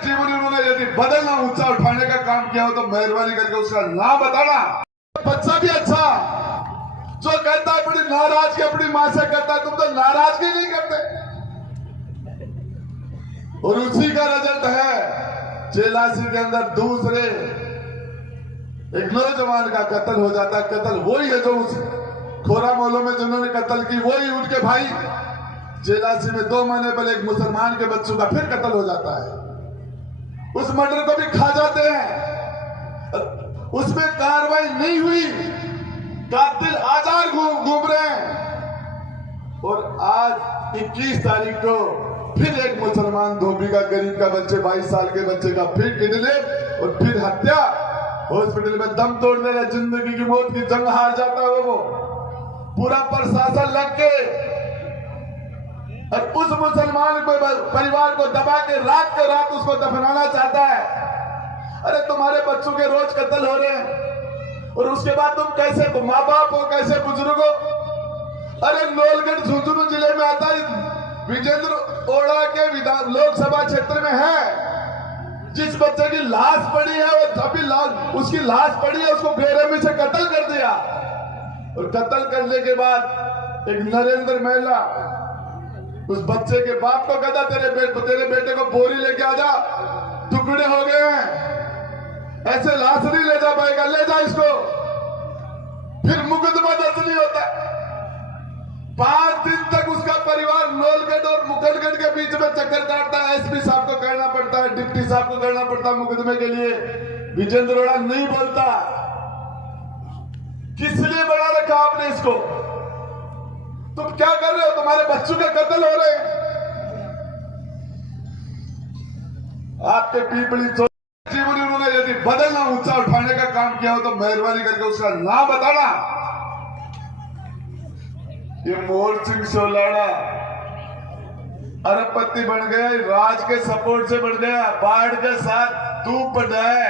जीवन उन्होंने यदि बदलना ऊंचा उठाने का काम किया हो तो मेहरबानी करके उसका नाम बताना। बच्चा भी अच्छा जो कहता है बड़ी नाराजगी अपनी मां से करता है, तुम तो नाराजगी नहीं करते। और उसी का रिजल्ट है चेलासी के अंदर दूसरे एक नौजवान का कत्ल हो जाता है। कत्ल वही है जो उस खोरा मोहल्लों में जिन्होंने कत्ल की, वही उनके भाई। चेलासी में 2 महीने पहले एक मुसलमान के बच्चों का फिर कत्ल हो जाता है। उस मर्डर को भी खा जाते हैं, उसमें कार्रवाई नहीं हुई, कातिल आजाद घूम रहे हैं। और आज 21 तारीख को फिर एक मुसलमान धोबी का, गरीब का बच्चे 22 साल के बच्चे का फिर किडनैप और फिर हत्या। हॉस्पिटल में दम तोड़ने का, जिंदगी की मौत की जंग हार जाता है वो। पूरा प्रशासन लग के और उस मुसलमान परिवार को दबा के रात के रात उसको दफनाना चाहता है। अरे तुम्हारे बच्चों के रोज कत्ल हो रहे हैं और उसके बाद तुम कैसे माँ बाप हो, कैसे बुजुर्ग हो। अरे नौलगढ़ झुंझुनू जिले में आता है, विजेंद्र ओड़ा के लोकसभा क्षेत्र में है। जिस बच्चे की लाश पड़ी है वो अभी उसकी लाश पड़ी है, उसको बेरहमी से कत्ल कर दिया। और कत्ल करने के बाद एक नरेंद्र महिला उस बच्चे के बाप को कहता तेरे बेटे को बोरी लेके आ जा, टुकड़े हो गए हैं, ऐसे लाश नहीं ले जा पाएगा, ले जा इसको। फिर मुकदमा दर्ज नहीं होता। 5 दिन तक उसका परिवार नौलगढ़ और मुगलगढ़ के बीच में चक्कर काटता है। एसपी साहब को कहना पड़ता है, डिप्टी साहब को कहना पड़ता है मुकदमे के लिए। विजेंद्र ओड़ा नहीं बोलता। किस लिए बना रखा आपने इसको? तुम क्या कर रहे हो? तुम्हारे बच्चों के कत्ल हो रहे हैं। आपके पीपली जीवन उन्होंने यदि बदलना ऊंचा उठाने का काम किया हो तो मेहरबानी करके उसका नाम बताना। ये मोर सिंह सोलाड़ा अरबपति बन गया, राज के सपोर्ट से बन गया। बाढ़ के साथ धूप बढ़ है,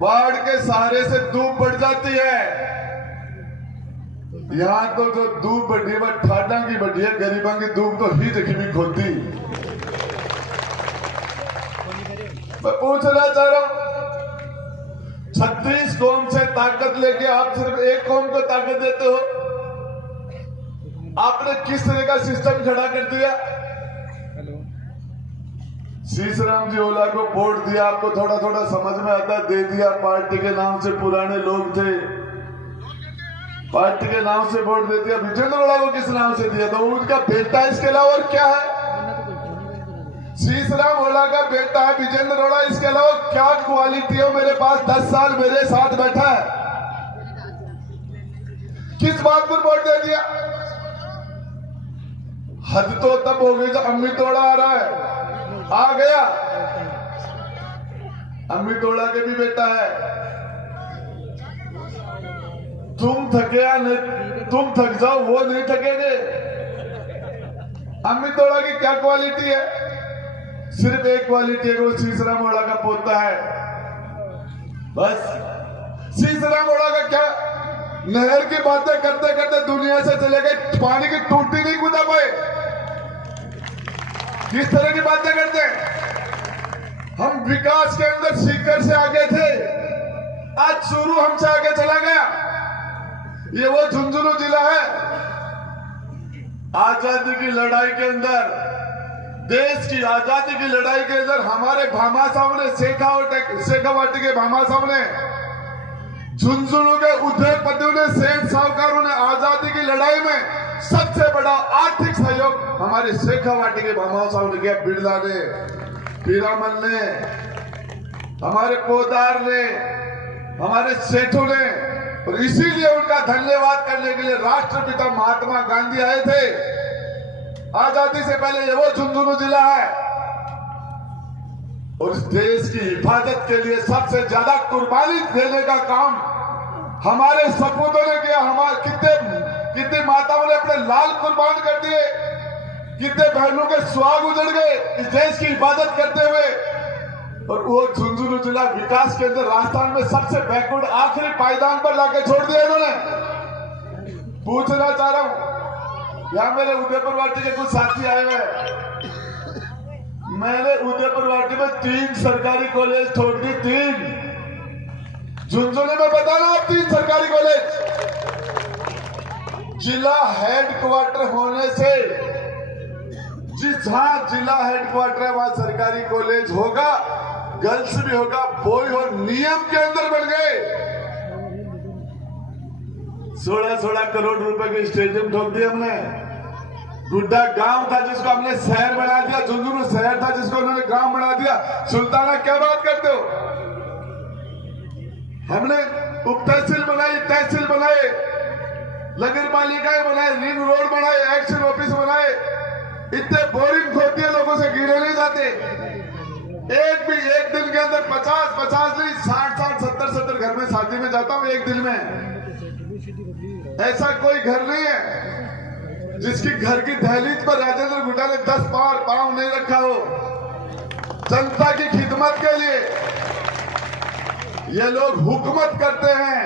बाढ़ के सहारे से धूप बढ़ जाती है। यहाँ तो जो धूप बढ़ी है ठाडा की बढ़ी है, गरीबों की धूप तो ही जखी भी खोती। मैं पूछना चाह रहा हूं, 36 कौम से ताकत लेके आप सिर्फ एक कौम को ताकत देते हो। आपने किस तरह का सिस्टम खड़ा कर दिया? सीसराम जी ओला को वोट दिया, आपको थोड़ा थोड़ा समझ में आता है, दे दिया। पार्टी के नाम से पुराने लोग थे, पार्टी के नाम से वोट दे दिया। विजेंद्र ओड़ा को किस नाम से दिया? तो उनका बेटा, इसके अलावा और क्या है? सीसराम ओला का बेटा है विजेंद्र ओड़ा, इसके अलावा क्या क्वालिटी है? मेरे पास 10 साल मेरे साथ बैठा है, किस बात पर वोट दे दिया? हद तो तब हो गई जब अमित ओड़ा आ रहा है, आ गया। अमित ओड़ा के भी बेटा है। तुम थके या नहीं, तुम थक जाओ, वो नहीं थकेंगे। अमित ओड़ा की क्या क्वालिटी है? सिर्फ एक क्वालिटी है, वो सीसराम ओड़ा का पोता है, बस। सीसराम ओड़ा का क्या? नहर की बातें करते करते दुनिया से चले गए, पानी की टूटी नहीं कूदा पाए। किस तरह की बातें करते हैं? हम विकास के अंदर सीकर से आगे थे, आज चूरू हमसे आगे चला गया। ये वो झुंझुनू जिला है। आजादी की लड़ाई के अंदर, देश की आजादी की लड़ाई के अंदर हमारे भामा साहब ने, शेखावाटी के भामा साहब ने, झुंझुनू के उद्योगपतियों ने, सेठ साहूकारों ने आजादी की लड़ाई में सबसे बड़ा आर्थिक सहयोग हमारे शेखावाटी के भामा साहब ने किया। बिरला ने, पीरामल ने, हमारे पोदार ने, हमारे सेठों ने। और इसीलिए उनका धन्यवाद करने के लिए राष्ट्रपिता महात्मा गांधी आए थे। आजादी से पहले ये वो झुंझुनू जिला है। और इस देश की हिफाजत के लिए सबसे ज्यादा कुर्बानी देने का काम हमारे सपूतों ने किया। हमारे कितने माताओं ने अपने लाल कुर्बान कर दिए, कितने बहनों के सुहाग उजड़ गए इस देश की हिफाजत करते हुए। और वो झुंझुनू जिला विकास के अंदर राजस्थान में सबसे बैकवर्ड आखिरी पायदान पर लाके छोड़ दिया इन्होंने। पूछना चाह रहा हूं, यहाँ मेरे उदयपुर वाटी के कुछ साथी आए हुए हैं, मैंने उदयपुर वाटी में 3 सरकारी कॉलेज छोड़ दी, 3। झुंझुनू में बताना आप 3 सरकारी कॉलेज। जिला हेडक्वार्टर होने से, जहां जिला हेडक्वार्टर है वहां सरकारी कॉलेज होगा, गर्ल्स भी होगा, बॉय हो, नियम के अंदर बन गए। 16-16 करोड़ रुपए के स्टेडियम ठोक दिए हमने। गुड्डा गांव था जिसको हमने शहर बना दिया, झुंझुनू शहर था जिसको उन्होंने गांव बना दिया। सुल्ताना क्या बात करते हो? हमने उप तहसील बनाई, तहसील बनाए, नगर पालिकाएं बनाए, रिंग रोड बनाए, एक्शन ऑफिस बनाए। इतने बोरिंग होती है, लोगों से गिरे नहीं जाते। एक दिन के अंदर 50 नहीं 60 70 घर में शादी में जाता हूं एक दिन में। ऐसा कोई घर नहीं है जिसकी घर की दहलीज पर राजेंद्र गुड्डा ने 10 पांव नहीं रखा हो। जनता की खिदमत के लिए ये लोग हुकूमत करते हैं,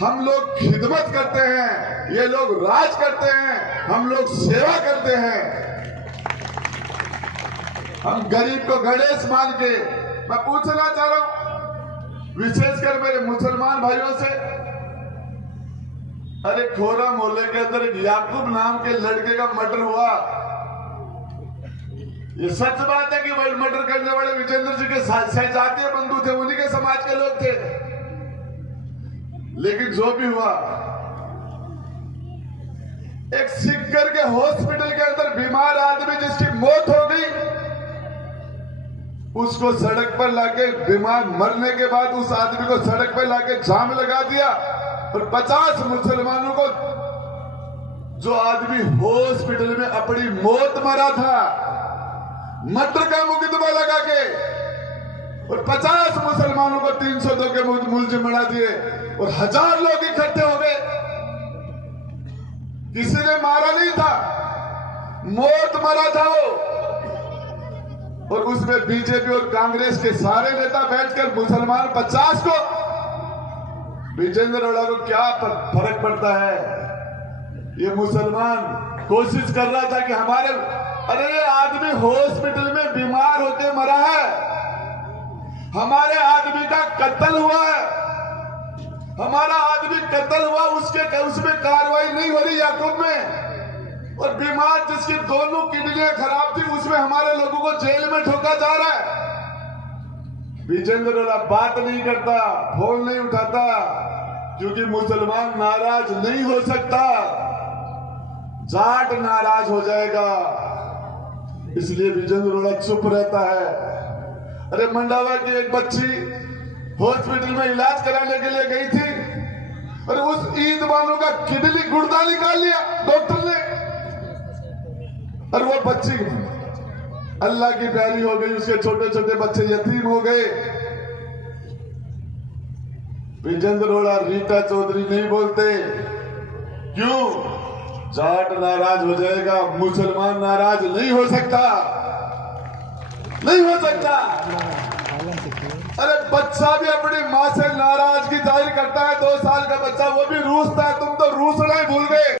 हम लोग खिदमत करते हैं। ये लोग राज करते हैं, हम लोग सेवा करते हैं। हम गरीब को गणेश मान के। मैं पूछना चाह रहा हूं विशेषकर मेरे मुसलमान भाइयों से, अरे खोरा मोहल्ले के अंदर एक याकूब नाम के लड़के का मर्डर हुआ। ये सच बात है कि वही मर्डर करने वाले विजेंद्र जी के सहजातीय बंधु थे, उन्हीं के समाज के लोग थे। लेकिन जो भी हुआ, एक सिक्कर के हॉस्पिटल के अंदर बीमार आदमी जिसकी मौत हो गई, उसको सड़क पर लाके, बीमार मरने के बाद उस आदमी को सड़क पर लाके जाम लगा दिया। और 50 मुसलमानों को, जो आदमी हॉस्पिटल में अपनी मौत मरा था, मर्डर का मुकदमा लगा के, और 50 मुसलमानों को 302 के मुलजिम बना दिए, और 1000 लोग इकट्ठे हो गए। किसी ने मारा नहीं था, मौत मरा था वो। और उसमें बीजेपी और कांग्रेस के सारे नेता बैठकर मुसलमान 50 को, विजेंद्र रोड़ा को क्या फर्क पड़ता है? ये मुसलमान कोशिश कर रहा था कि हमारे, अरे ये आदमी हॉस्पिटल में बीमार होके मरा है, हमारे आदमी का कत्ल हुआ है, हमारा आदमी कत्ल हुआ, उसमें कार्रवाई नहीं हो रही याकूब में। और बीमार जिसकी दोनों किडनियां खराब थी, उसमें हमारे लोगों को जेल में ठोका जा रहा है। विजेंद्र रोड़ा बात नहीं करता, फोन नहीं उठाता, क्योंकि मुसलमान नाराज नहीं हो सकता, जाट नाराज हो जाएगा। इसलिए विजेंद्र रोड़ा चुप रहता है। अरे मंडावा की एक बच्ची हॉस्पिटल में इलाज कराने के लिए गई थी, और उस ईद बानो का किडनी गुर्दा निकाल लिया डॉक्टर ने, और वो बच्ची अल्लाह की प्यारी हो गई, उसके छोटे छोटे बच्चे यतीम हो गए। विजेंद्र रोड़ा रीटा चौधरी नहीं बोलते, क्यों? जाट नाराज हो जाएगा, मुसलमान नाराज नहीं हो सकता, नहीं हो सकता। अरे बच्चा भी अपनी माँ से नाराजगी जाहिर करता है, 2 साल का बच्चा, वो भी रूसता है। तुम तो रूसना ही भूल गए।